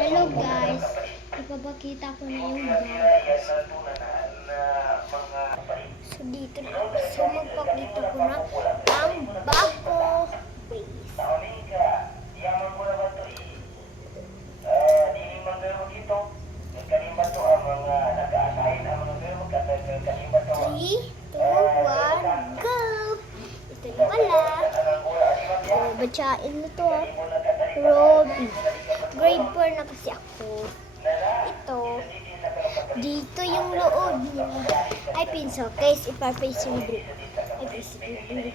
Hello guys, ipapakita ko na yung bag. So dito na, so magpakita ko na ang bag ko. Please. Three, two, one, go! Ito na pala. Batsain mo to ah. Robby. Grade 4 na kasi ako. Ito. Dito yung loob niya. Ay, pencil case. Ipa-face review. Ay, face review.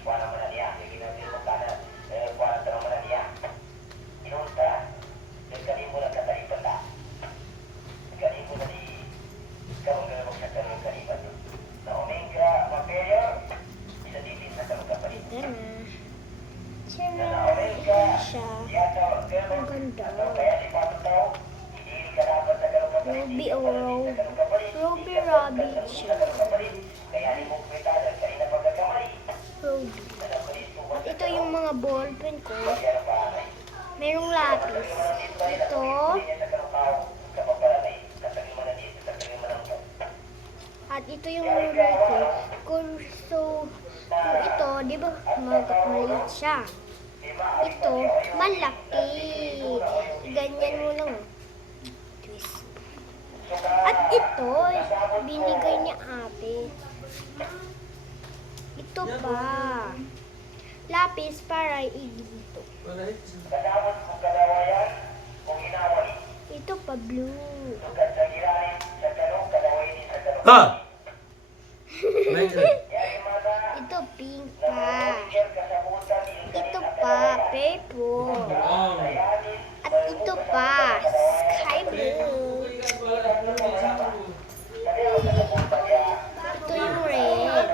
Ito na. Siya siya. Ang ganda. Ruby o Ruby Rabbit siya. Ruby. At ito yung mga ballpen ko. Merong lapis. Ito. At ito yung ruler ko. Kung ito, di ba maliit siya? Ito, malaki. Ganyan mo lang. Twist. At ito, binigay niya ate. Ito pa. Lapis para i-dito. Ito pa, blue. Ha? Ito, pink pa. Ito pa, purple. At ito pa, sky blue. Ito yung red.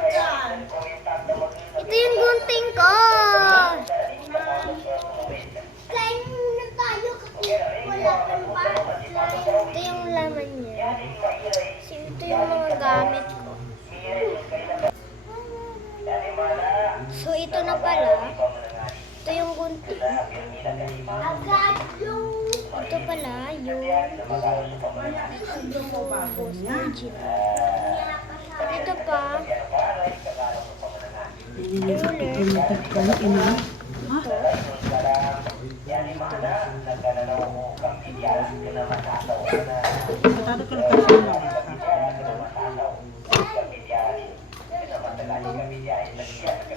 Ito yung gunting ko. Ito yung laman niya. So, ito yung mga gamit ko. So, ito na pala. Ito yung gunting. Ito pala yung ito pa ruler.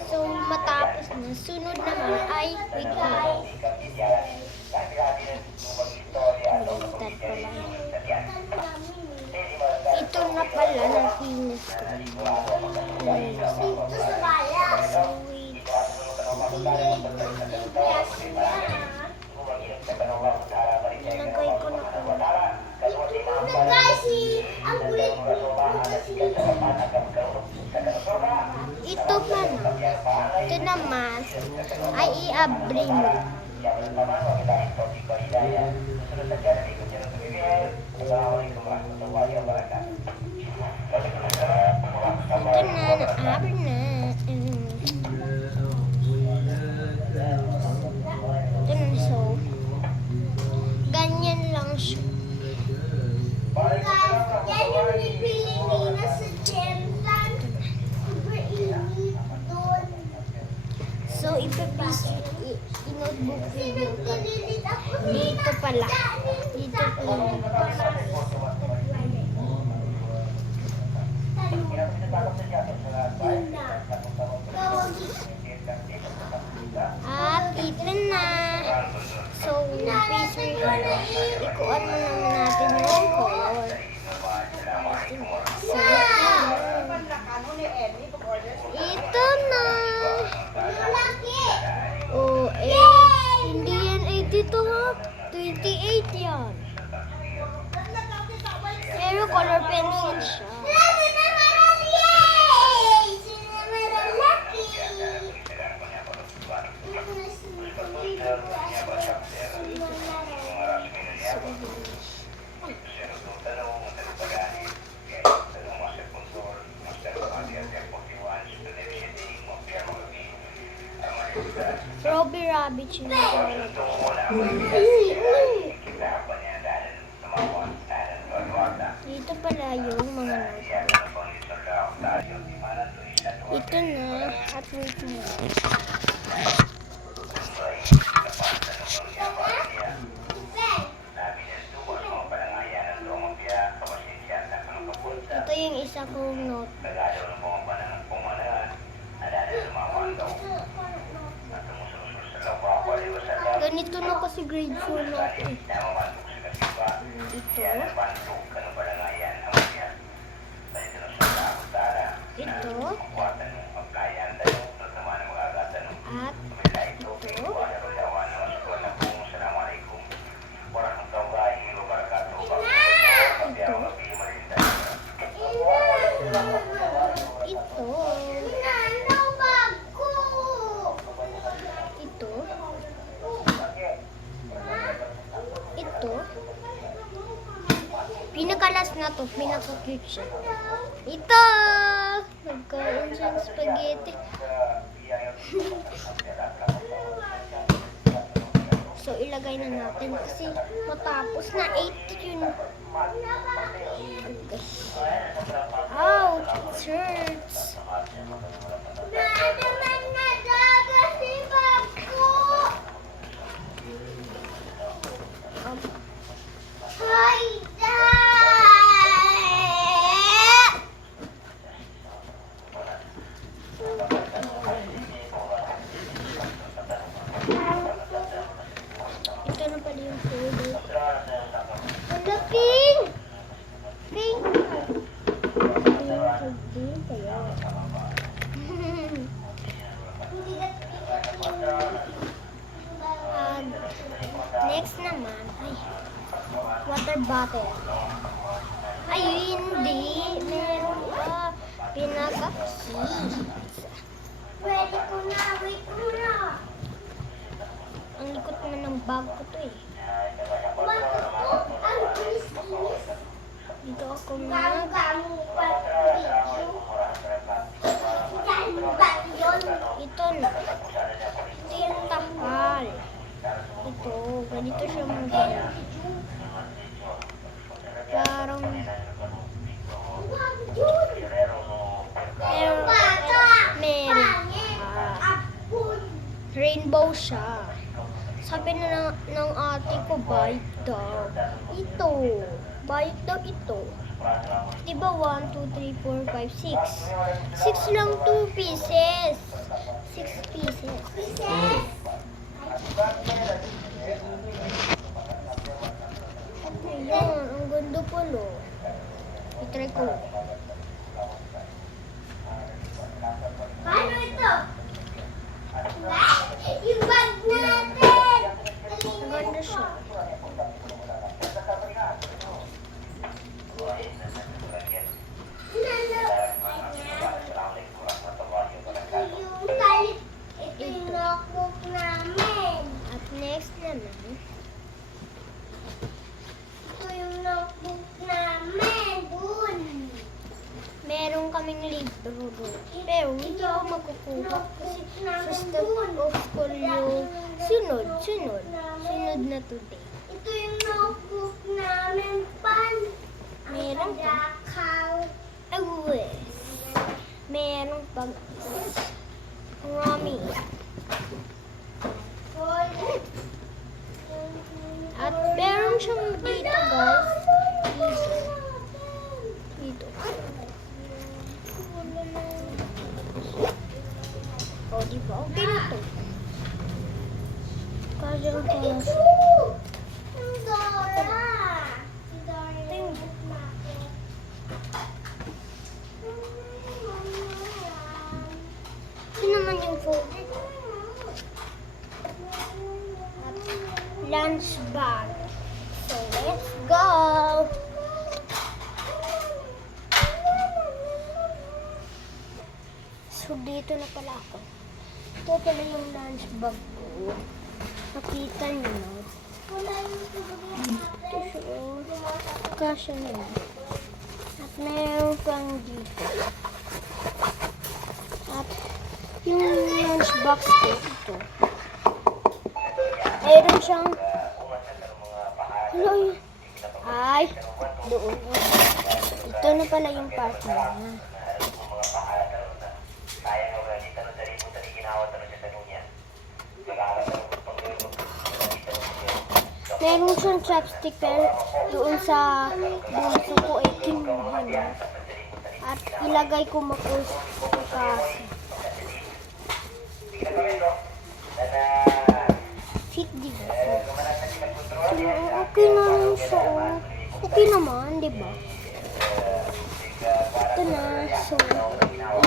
So, matapos na, sunod naman ay wigay. Ito na pala, nakinis ko. Ilagay ko na po. Ito pa na. Ito naman ay i-abri mo. Ito na, na-abri na. Ito na, so ganyan lang siya. Yan yung bibili nila sa Gemsan. So, i-notebook video ko. Dito pala. Dito pala. At ito na. So, ikuan mo naman natin yung color. So, ito na. Oh, hindi yan 82 ha. 28 yan. Pero color pencil siya. Ruby Rabbit siya. wait mo. Ito yung isa kong note. Ganito na kasi grade 4 na ako eh. Ito. Ito. At ito. Ito. Ito. Ito. Pinakalas na to. Pinaka-cute siya. Ito! Nagkaroon siyang spaghetti. So, ilagay na natin kasi matapos na 8 yun. Okay. Ouch! It hurts. Um, ito na pala yung food. Hala, Ping! Ping! Ping kaya. Next naman, ay, water bottle. Ay, hindi. Meron pa. Pinaka-cheese. Ready ko na, wait ko na. Ang likot naman ng bag ko to eh. Bakit to? Ang inis-inis. Dito ako Gamu-gamu pa video. Yan ba yun? Ito na. Ito yung takal. Ito. Ganito siya mag-gaya. Parang Wag yun. meron. Bata. Meron. Pangit. Ah, Apun. rainbow siya. Sabi na ng ate ko, bite daw. Ito. Bite daw ito. Diba 1, 2, 3, 4, 5, 6. 6 lang 2 pieces. 6 pieces. Ayan, ang ganda pala. I-try ko. Paano ito? Yung bag natin. Ang ganda siya. Ito yung notebook namin. At next naman, Ito yung notebook namin. Dun. meron kaming libro doon. Pero hindi ako magkukuha kasi first of school yung sunod na today. Ito yung notebook namin. Pan. Meron pa. Dakal. Awes. Meron pag Rami. At meron siyang dito guys. Dito. O, diba? Okay na to. Kasi ang pangas. Ang Dora. Si Dora yung book natin. Yun naman yung phone. Lunch bag. So, let's go! So, dito na pala ako. Ito pala yung lunch bag ko. Nakita niyo, no? Ito siya. Kasya na yun. At meron pang dito. At yung lunch box ko, ito. Meron siyang... Hello, ay, doon. Ito na pala yung part niya. Meron siyang chopstick pero doon sa bulso ko ay kinuha niya. At ilagay ko makukas. Fit dito. So, okay na rin siya. Oh. Okay naman, di ba? Ito na. So,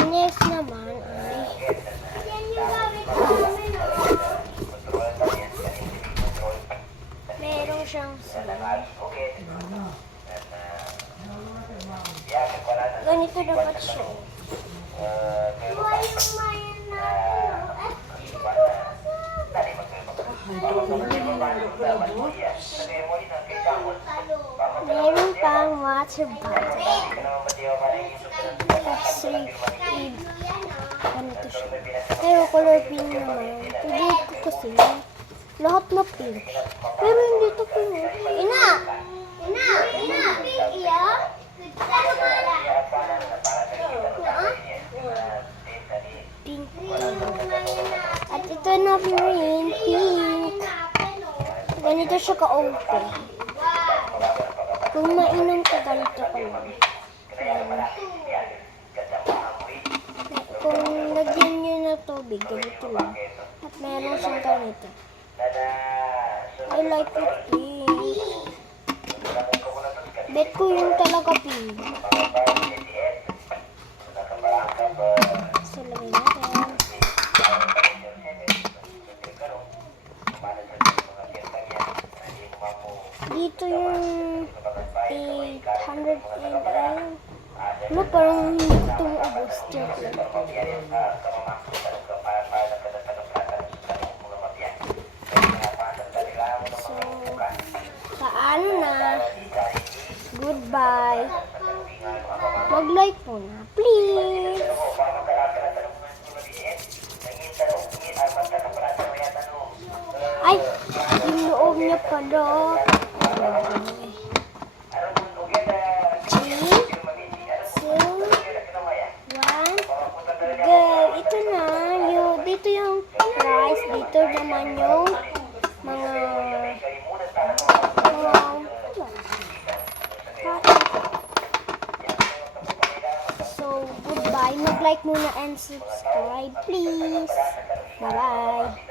next naman ay Yan yung gamit namin, oh. meron siyang ganito dapat siya. Iwa yung mayan namin, oh. Meron pang water bottle. Kasi, ganito siya. Pero color pink naman. Hindi ko kasi lahat na pink. Pero hindi to pink. Ina! Ina! Ina! Iya? Pink. At ito na rin, pink. Ganito siya ka-open. Kung mainom ka, ganito ka lang. Ayan. Kung lagyan nyo na tubig, ganito lang. At meron siyang ganito. I like it pink. Bet ko yung talaga pink. So, lagay natin. Dito yung 800 ml. Ano, parang hindi ko itong ubos. Joke lang. So, paano na? Goodbye. Mag-like po na, please. Ay, yung loob niya pala. Ito na, dito yung price, dito naman yung mga so, goodbye. Mag-like muna and subscribe, please. Bye-bye.